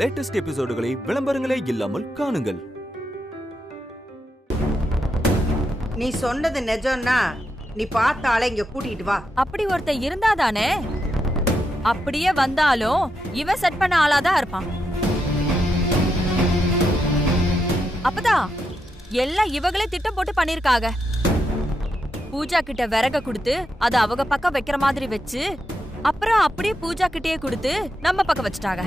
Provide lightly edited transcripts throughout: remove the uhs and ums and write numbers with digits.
Latest எபிசோடுகளை விளம்பரங்களே இல்லாமல் காணுங்கள். நீ சொன்னது நிஜம்னா நீ பார்த்த ஆளை இங்க கூட்டிட்டு வா. அப்படி ஒருத்தன் இருந்தாதானே? அப்படியே வந்தாலும் இவன் செட் பண்ண ஆளாதான் இருப்பான். அப்பதான் எல்லாம் இவங்களே திட்டம் போட்டு பண்ணிருக்காங்க. பூஜா கிட்ட விறக கொடுத்து அத அவங்க பக்கம் வைக்கிற மாதிரி வச்சு அப்புறம் அப்படியே பூஜா கிட்டே கொடுத்து நம்ம பக்கம் வச்சுட்டாங்க.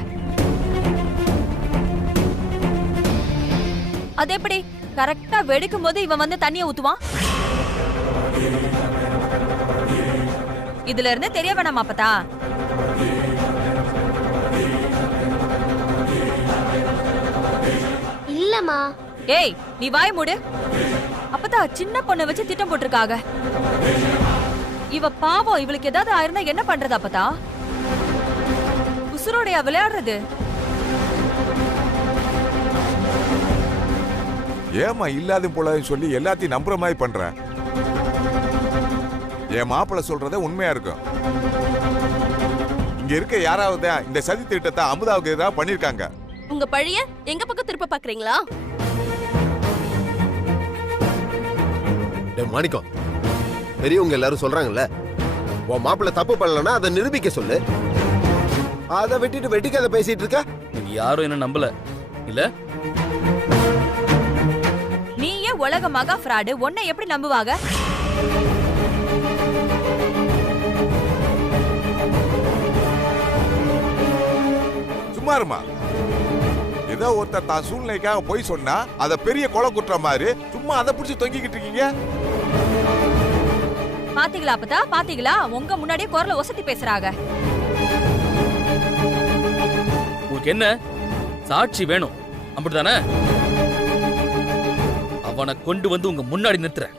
அது எப்படி கரெக்டா வெடிக்கும் போது இவன் வந்து தண்ணிய ஊத்துவான்? இதுல இருந்து தெரிய வேணாமா அப்பதா? இல்லம்மா. ஏய் நீ வாய் மூடு. அப்பதான் சின்ன பொண்ணை வச்சு திட்டம் போட்டிருக்காங்க. இவ பாவம், இவளுக்கு ஏதாவது ஆயிருந்தா என்ன பண்றது? அப்பதா உசுரோடைய விளையாடுறது. ஏமா இல்லாத போல சொல்லி எல்லாத்தையும் நம்புற மாதிரி பண்ற? என் மாப்பிள்ள சொல்றத உண்மையா இருக்கும். இங்க இருக்க யாராவது இந்த சதி திட்டத்தை அமுதாவுக்கு எதிராக பண்ணிருக்காங்க. உங்க பழிய எங்க பக்கம் திருப்ப பாக்குறீங்களா? மாணிக்கம், பெரியவங்க எல்லாரும் சொல்றாங்கல்ல, உன் மாப்பிள்ள தப்பு பண்ணலன்னா அதை நிரூபிக்க சொல்லு. அதை விட்டுட்டு வெட்டிக்காத பேசிட்டு இருக்க. யாரும் என்ன நம்பல இல்ல? நீயே உலக மகா ஃப்ராடு, உன்னை எப்படி நம்புவாங்க? சும்மா இருமா. ஏதோ ஒருத்தர் தான் சூழ்நிலைக்காக போய் சொன்னா அத பெரிய கொலை குற்ற மாதிரி சும்மா அதை பிடிச்சி தொங்கிக்கிட்டு இருக்கீங்க. பாத்தீங்களா அப்பதா, பாத்தீங்களா? உங்க முன்னாடியே குரல ஒசத்தி பேசுறாங்க. உங்களுக்கு என்ன சாட்சி வேணும் அப்படிதானே? அவனை கொண்டு வந்து உங்க முன்னாடி நிறுத்துறேன்.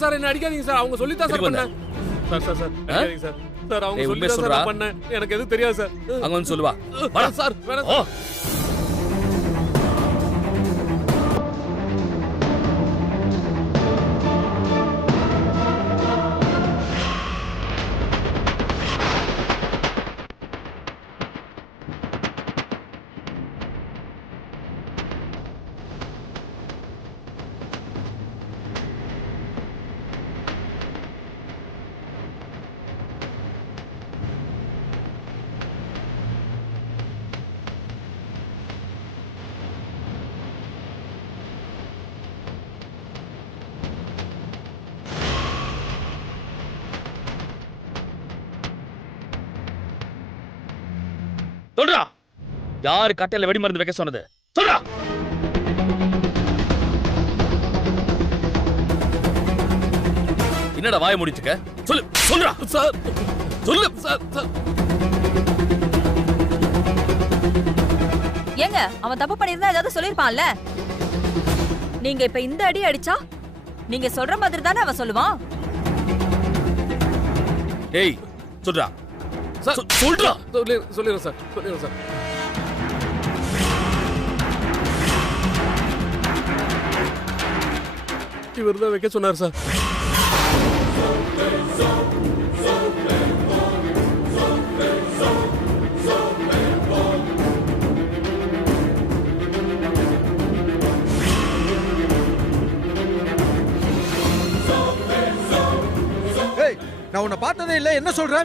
சார் என்ன அடிக்காதீங்க சார். அவங்க சொல்லி தான் சார் பண்ணேன். சார் அடிக்காதீங்க சார். சார் அவங்க சொல்லி தான் சார் பண்ணேன். எனக்கு எதுவும் தெரியாது சார். அங்க வந்து சொல்லுவா. சார் வேணாம். சொல்றா, யாரு கட்டையில வெடி மருந்து வைக்க சொன்னது? சொல்றா. என்னடா வாய முடிச்சுக்க? சொல்லு. சொல்றா சார். சொல்லு சார். ஏங்க, அவன் தப்பு பண்ணிருந்தா ஏதாவது சொல்லிருப்பான்ல? நீங்க இப்ப இந்த அடி அடிச்சா நீங்க சொல்ற மாதிரி தானே அவன் சொல்லுவான். ஏய் சொல்றா. சார் சொல்றா. சொல்லிடுறேன் சார். சொல்லிடுறேன் சார். இவர் தான் வைக்க சொன்னார் சார். நான் உன்னை பார்த்ததே இல்ல, என்ன சொல்ற?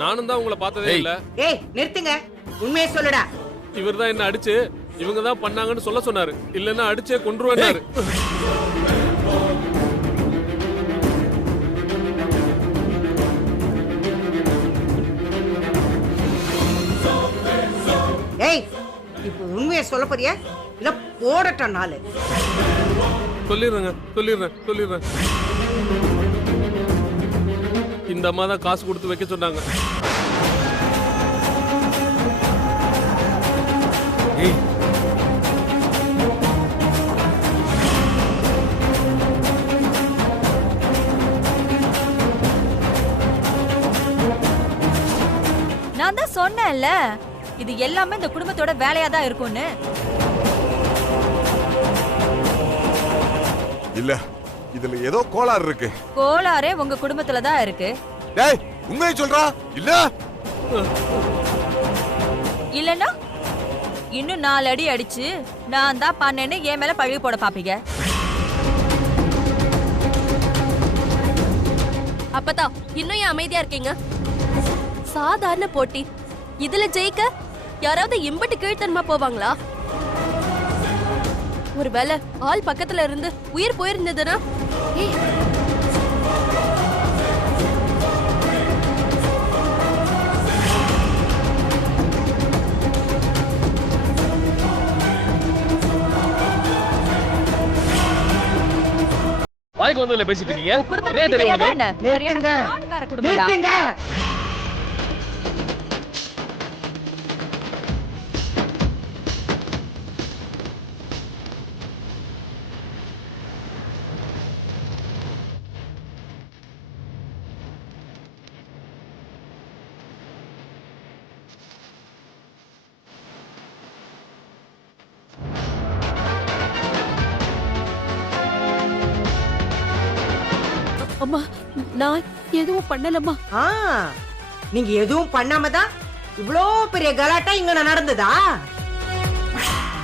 நானும் தான் உங்களை பார்த்ததே இல்ல. ஏய் நிறுத்துங்க, உண்மையை சொல்லுடா. இவர் தான் என்ன அடிச்சு இவங்க தான் பண்ணாங்கன்னு சொல்ல சொன்னாரு. இல்லன்னா அடிச்சே கொன்றுவேன்னாரு. ஏய் இப்போ உண்மையை சொல்ல போறியா இல்ல போடட்டும் நாளு? சொல்லிடுறேன். இந்த அம்மா தான் காசு கொடுத்து வைக்க சொன்னாங்க. ஏய், நான் தான் சொன்னேன்ல, இது எல்லாமே இந்த குடும்பத்தோட வேலையா தான் இருக்கும்னு. இல்ல இதுல ஏதோ கோளாறு இருக்கு. கோளாரே உங்க குடும்பத்துல தான் இருக்கு. டேய் உண்மையை சொல்றா இல்ல? இல்லன்னா இன்னும் 4 அடி அடிச்சு நான் தான் பண்ணேன்னு என் மேல பழி போட பாப்பீங்க. அப்பதா இன்னும் ஏன் அமைதியா இருக்கீங்க? சாதாரண போட்டி, இதுல ஜெயிக்க யாராவது இம்பட்டு கீழ்த்தனமா போவாங்களா? ஒருவேளை ஆள் பக்கத்துல இருந்து உயிர் போயிருந்ததுன்னா? வாய்க்கு வந்ததுல பேசிட்டு இருக்கீங்க. குடும்பத்துக்கு நிறைய தெரியும் தெரியாதா உனக்கு. என்ன? நிறுத்துங்க. ஆண்கார குடும்பம்டா. நிறுத்துங்க. அம்மா நான் எதுவும் பண்ணலம்மா. நீங்க எதுவும் பண்ணாம தான் இவ்ளோ பெரிய கலாட்டா இங்க நடந்ததா?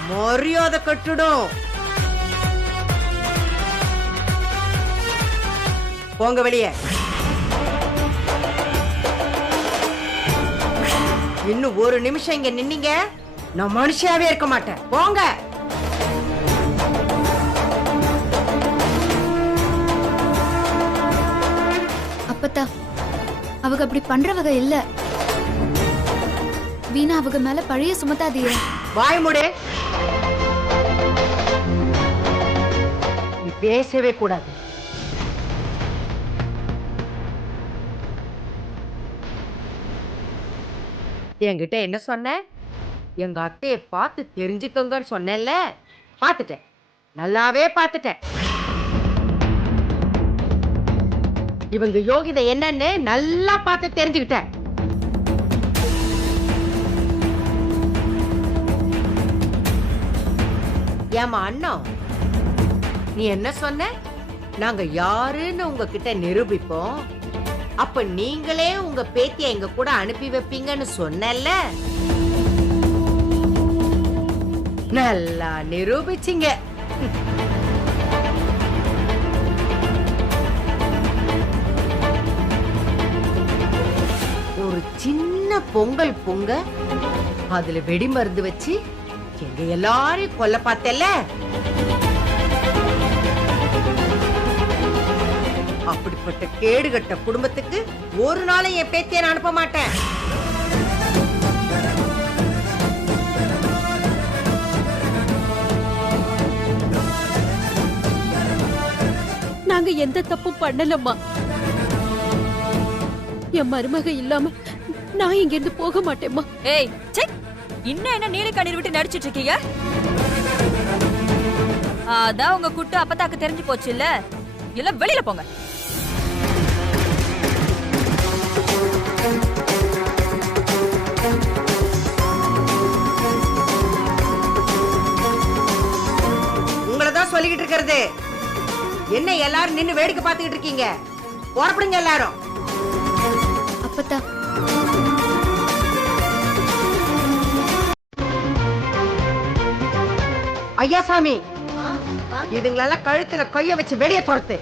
மரியாதை கட்டுடும். போங்க வெளியே. இன்னும் ஒரு நிமிஷம் இங்க நின்னீங்க நான் மனுஷியாவே இருக்க மாட்டேன். போங்க. அப்பத்தா அவங்க அப்படி பண்றவங்க இல்ல. வீணா அவங்க மேல பழைய சுமத்தாதீங்க. வாய் மூடு. நீ பேசவே கூடாது. என்கிட்ட என்ன சொன்ன? எங்க அத்தையை பார்த்து தெரிஞ்சுக்கோங்கன்னு சொன்னேன்ல, பார்த்துட்டேன், நல்லாவே பார்த்துட்டேன். இவங்க யோகிதை என்னன்னு நல்லா பார்த்து தெரிஞ்சுக்கிட்டேன். ஏமா அண்ணா, நீ என்ன சொன்ன? நாங்க யாருன்னு உங்ககிட்ட நிரூபிப்போம், அப்ப நீங்களே உங்க பேத்திய எங்க கூட அனுப்பி வைப்பீங்கன்னு சொன்னல. நல்லா நிரூபிச்சிங்க. ஒரு சின்ன பொங்கல் பொங்க அதுல வெடி மருந்து வச்சு எங்க எல்லாரையும் கொல்ல பார்த்தல. அப்படிப்பட்ட கேடுகட்ட குடும்பத்துக்கு ஒரு நாளும் என் பேத்தியை நான் அனுப்ப மாட்டேன். நாங்க எந்த தப்பும் பண்ணலம்மா. என் மருமக இல்லாம நான் இங்க இருந்து போக மாட்டேம்மா. ஏய் சே, இன்னும் என்ன நீலி கண்ணீர் விட்டு நடிச்சிட்டு இருக்கீங்க? அதான் உங்க குட்டு அப்பதாக்கு தெரிஞ்சு போச்சு இல்ல? எல்லாம் வெளியில போங்க. உங்களதான் சொல்லிக்கிட்டு இருக்கிறது. என்ன எல்லாரும் நின்னு வேடிக்கை பார்த்துக்கிட்டு இருக்கீங்க? புறப்படுங்க எல்லாரும். அப்பத்தா ஐயாசாமி, இதுங்களெல்லாம் கழுத்துல கைய வச்சு வெளியே துரத்து.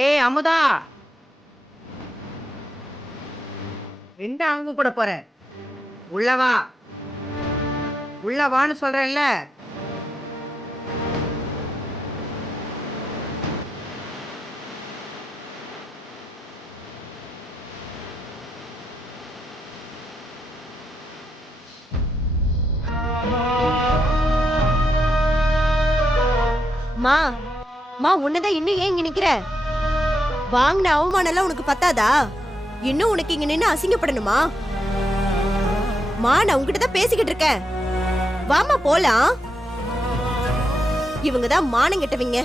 ஏய் அமுதா, என்ன அங்க கூட போற? உள்ளவா, உள்ளவான்னு சொல்றேன்ல. மா மா உன்னதான் இன்னும் ஏன் இங்க நிக்கிற? வாங்கின அவமானம் எல்லாம் உனக்கு பத்தாதா? இன்னும் உனக்கு இங்க நின்னு அசிங்கப்படணுமா? மா நான் உங்ககிட்ட தான் பேசிக்கிட்டு இருக்கேன். வாமா போலாம். இவங்க தான் மானம் கெட்டவங்க.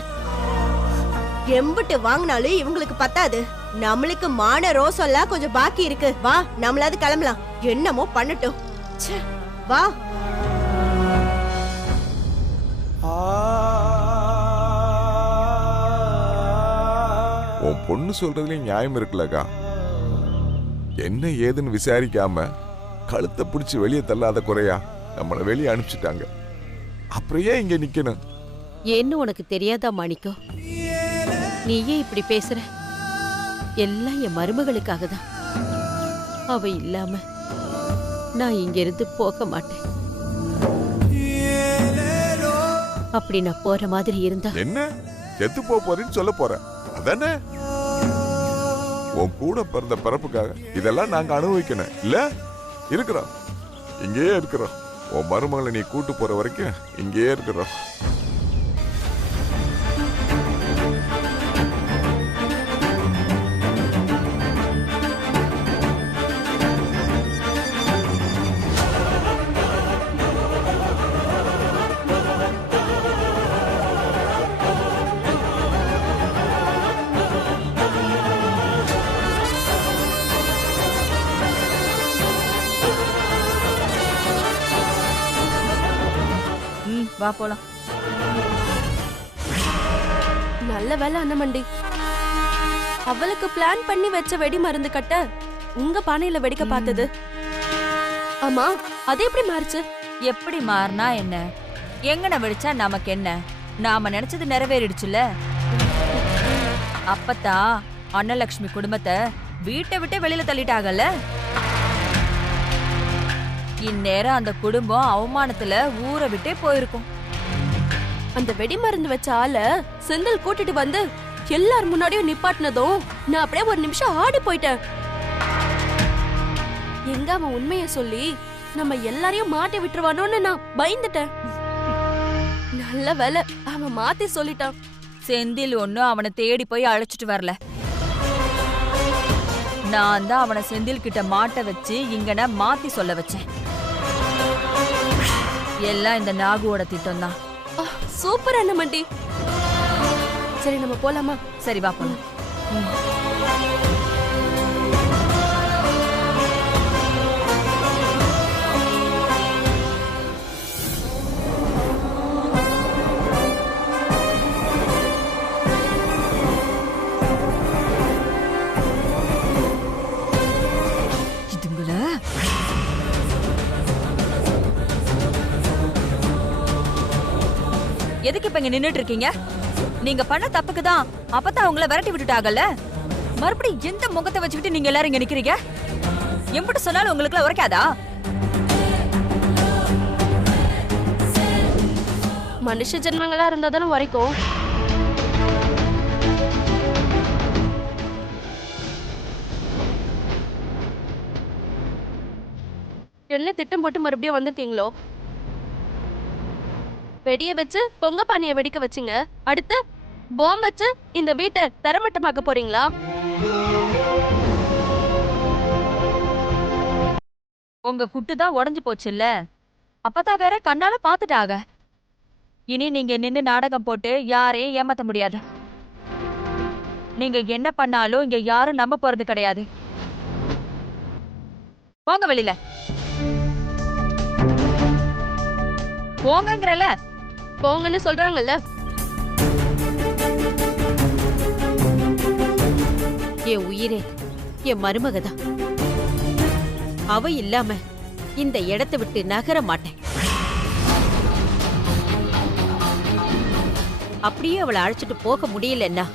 எம்பிட்டு வாங்கினாலும் இவங்களுக்கு பத்தாது. நம்மளுக்கு மான ரோசம் எல்லாம் கொஞ்சம் பாக்கி இருக்கு. வா நம்மளாவது கிளம்பலாம். என்னமோ பண்ணட்டும். ச்சே, வா. உன் பொண்ணு சொல்றதுலயும் நியாயம் இருக்குல்லக்கா. என்ன ஏதுன்னு விசாரிக்காம கழுத்தை பிடிச்சி வெளியே தள்ளாத குறையா நம்மளை வெளியே அனுப்பிச்சிட்டாங்க. அப்புறம் ஏன் இங்க நிக்கணும்? ஏன்னு உனக்கு தெரியாதா மாணிக்கம்? நீயே இப்படி பேசுற? எல்லாம் என் மருமகளுக்காக தான். அவ இல்லாம நான் இங்க இருந்து போக மாட்டேன். அப்படி நான் போற மாதிரி இருந்தா என்ன செத்து போறேன்னு சொல்ல போறேன் அதானே? உன் கூட பிறந்த பிறப்புக்காக இதெல்லாம் நாங்க அனுபவிக்கணும் இல்ல? இருக்கிறோம், இங்கேயே இருக்கிறோம். உன் மருமகளை நீ கூட்டு போற வரைக்கும் இங்கேயே இருக்கிறோம். வா போலாம். நல்ல வேலை அண்ணமண்டி. அவளுக்கு பிளான் பண்ணி வச்ச வெடி மருந்து கட்ட உங்க பானையில வெடிக்க பார்த்தது. ஆமா, அது எப்படி மாறுச்சு? எப்படி மாறினா என்ன? எங்கன வெடிச்சா நமக்கு என்ன? நாம நினைச்சது நிறைவேறிடுச்சுல. அப்பதான் அன்னலட்சுமி குடும்பத்தை வீட்டை விட்டு வெளியில தள்ளிட்டாங்கல்ல. இந்நேரம் அந்த குடும்பம் அவமானத்துல ஊரை விட்டே போயிருக்கும். அந்த வெடி மருந்து வச்ச ஆள செந்தில் கூட்டிட்டு வந்து எல்லார் முன்னாடியும் நிப்பாட்டினதும் நான் அப்படியே ஒரு நிமிஷம் ஆடி போயிட்டேன். எங்க அவன் உண்மைய சொல்லி நம்ம எல்லாரையும் மாட்டி விட்டுருவானோன்னு நான் பயந்துட்டேன். நல்ல வேலை அவன் மாத்தி சொல்லிட்டான். செந்தில் ஒன்னும் அவனை தேடி போய் அழைச்சிட்டு வரல. நான் தான் அவனை செந்தில் கிட்ட மாட்ட வச்சு இங்கன மாத்தி சொல்ல வச்சேன். எல்லாம் இந்த நாகுவோட திட்டம் தான். சூப்பர் அண்ணமண்டி. சரி நம்ம போலாமா? சரி வா போலாம். எதுக்கு இப்ப இங்க நின்னுட்டு இருக்கீங்க? நீங்க பண்ண தப்புக்கு தான் அப்பதான் உங்களை விரட்டி விட்டுட்டாங்கல்ல. மறுபடியும் எந்த முகத்தை வச்சுக்கிட்டு நீங்க எல்லாரும் இங்க நிக்கிறீங்க? எப்படி சொன்னாலும் உங்களுக்கு உரைக்காதா? மனுஷ ஜென்மங்களா இருந்தா தானே வரைக்கும். என்ன திட்டம் போட்டு மறுபடியும் வந்துட்டீங்களோ? வெடிய வச்சு பொங்க பானைய வெடிக்க வச்சிங்க. அடுத்து பாம் வச்சு இந்த வீட்டை தரமட்டமாக்க போறீங்களா? உங்க குட்டு தான் உடஞ்சு போச்சுல்ல. அப்பதான் வேற கண்ணால பாத்துட்டாங்க. இனி நீங்க நின்னு நாடகம் போட்டு யாரையும் ஏமாத்த முடியாது. நீங்க என்ன பண்ணாலும் இங்க யாரும் நம்ப போறது கிடையாது. போங்க வெளியில. போங்கங்கறல. போங்கன்னு சொல்றாங்கல்ல. என் உயிரே என் மருமகதான். அவ இல்லாம இந்த இடத்தை விட்டு நகர மாட்டேன். அப்படியே அவளை அழைச்சிட்டு போக முடியலன்னா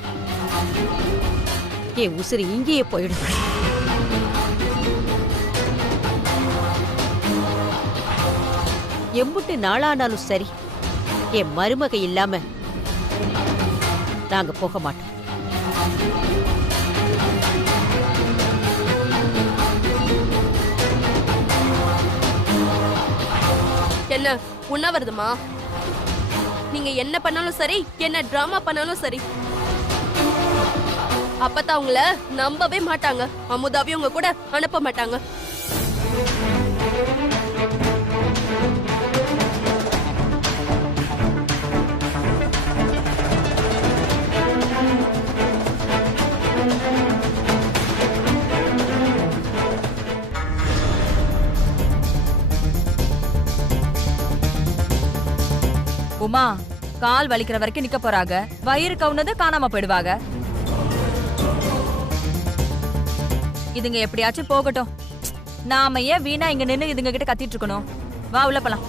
என் உசுறு இங்கேயே போயிடும். எம்புட்டு நாளானாலும் சரி, என் மருமக இல்லாம நாங்க போக மாட்டோம். என்ன உண்ணாவிரதமா? நீங்க என்ன பண்ணாலும் சரி, என்ன டிராமா பண்ணாலும் சரி, அப்பதான் உங்கள நம்பவே மாட்டாங்க. அமுதாவையும் உங்க கூட அனுப்ப மாட்டாங்க. உமா கால் வலிக்கிற வரைக்கும் நிக்க போறாங்க. வயிறு கவுனது காணாம போயிடுவாங்க. இதுங்க எப்படியாச்சும் போகட்டும். நாம ஏன் வீணா இங்க நின்னு இதுங்க கிட்ட கத்திட்டு இருக்கணும்? வா உள்ள போலாம்.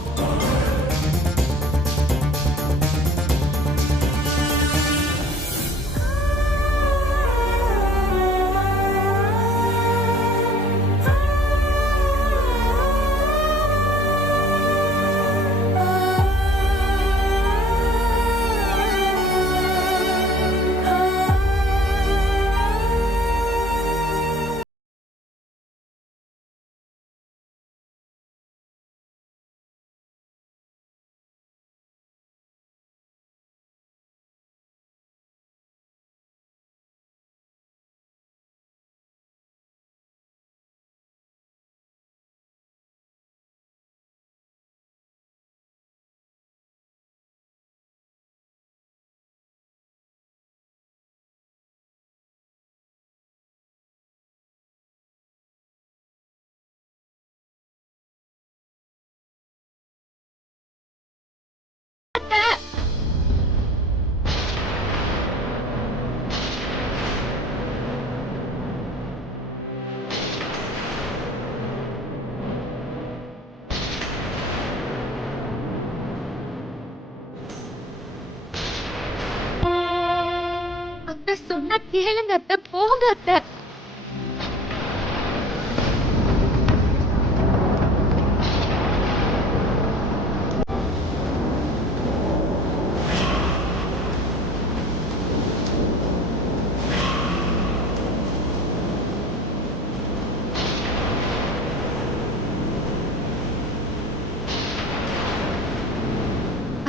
சொன்னா கேளுங்க அத்தை, போங்க அத்தை.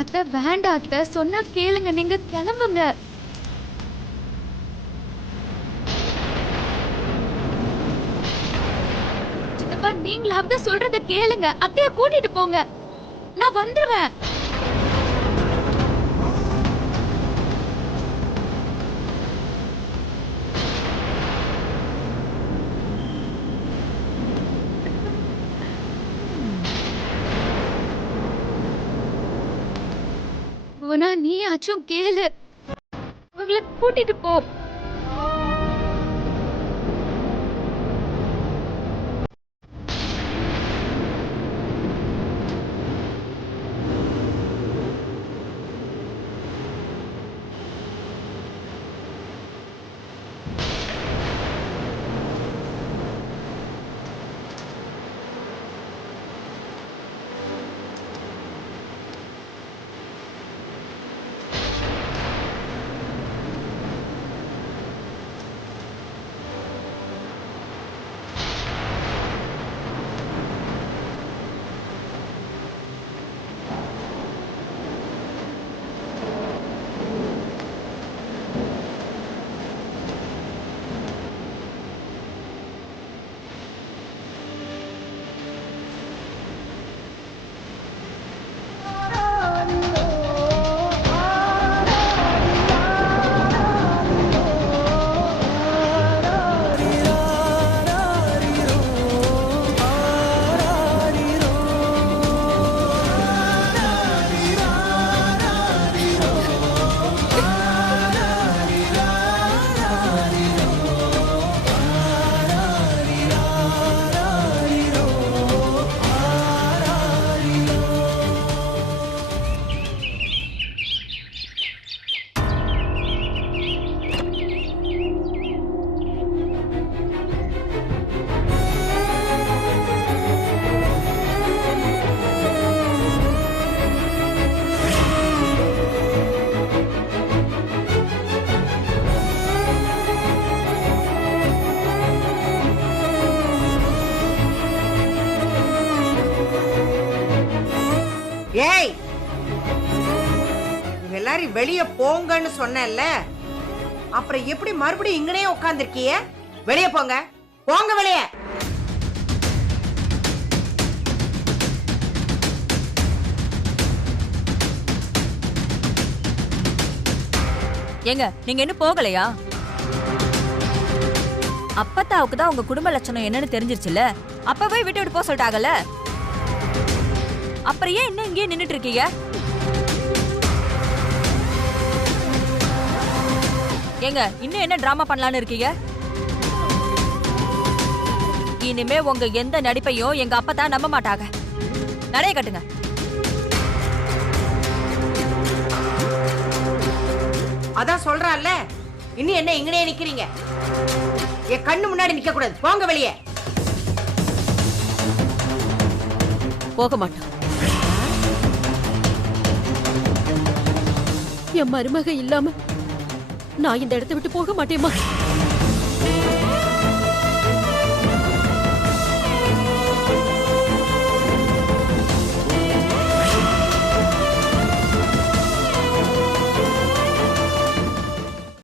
அத்தை வேண்டாம் அத்தை, சொன்னா கேளுங்க, நீங்க கிளம்புங்க. நீங்களாவது சொல்றத கேளுங்க, அத்தைய கூட்டிட்டு போங்க, நான் வந்துருவேன். நீ ஆச்சும் கேளு, அவங்களை கூட்டிட்டு போ. ஏய், இவங்க எல்லாரும் வெளிய போங்கன்னு சொன்னேன்ல, அப்புறம் எப்படி மறுபடியும் இங்கனே உட்கார்ந்திருக்கீங்க? வெளிய போங்க, போங்க வெளிய. ஏங்க நீங்க இன்னும் போகலையா? அப்பத்தாவுக்கு தான் உங்க குடும்ப லட்சணம் என்னன்னு தெரிஞ்சிருச்சுல, அப்பவே விட்டு விட்டு போக சொல்லிட்டாங்கல்ல, அப்புறம் ஏன் இன்னும் இங்கேயே நின்னுட்டு இருக்கீங்க? ஏங்க இன்னும் என்ன டிராமா பண்ணலான்னு இருக்கீங்க? இனிமே உங்க எந்த நடிப்பையும் எங்க அப்பத்தா நம்ப மாட்டாங்க. நிறைய கட்டுங்க. அதான் சொல்றான்ல, இன்னும் என்ன இங்கனே நிக்கிறீங்க? என் கண்ணு முன்னாடி நிக்க கூடாது, போங்க வெளியே. போக மாட்டோம். என் மருமக இல்லாம நான் இந்த இடத்தை விட்டு போக மாட்டேமா.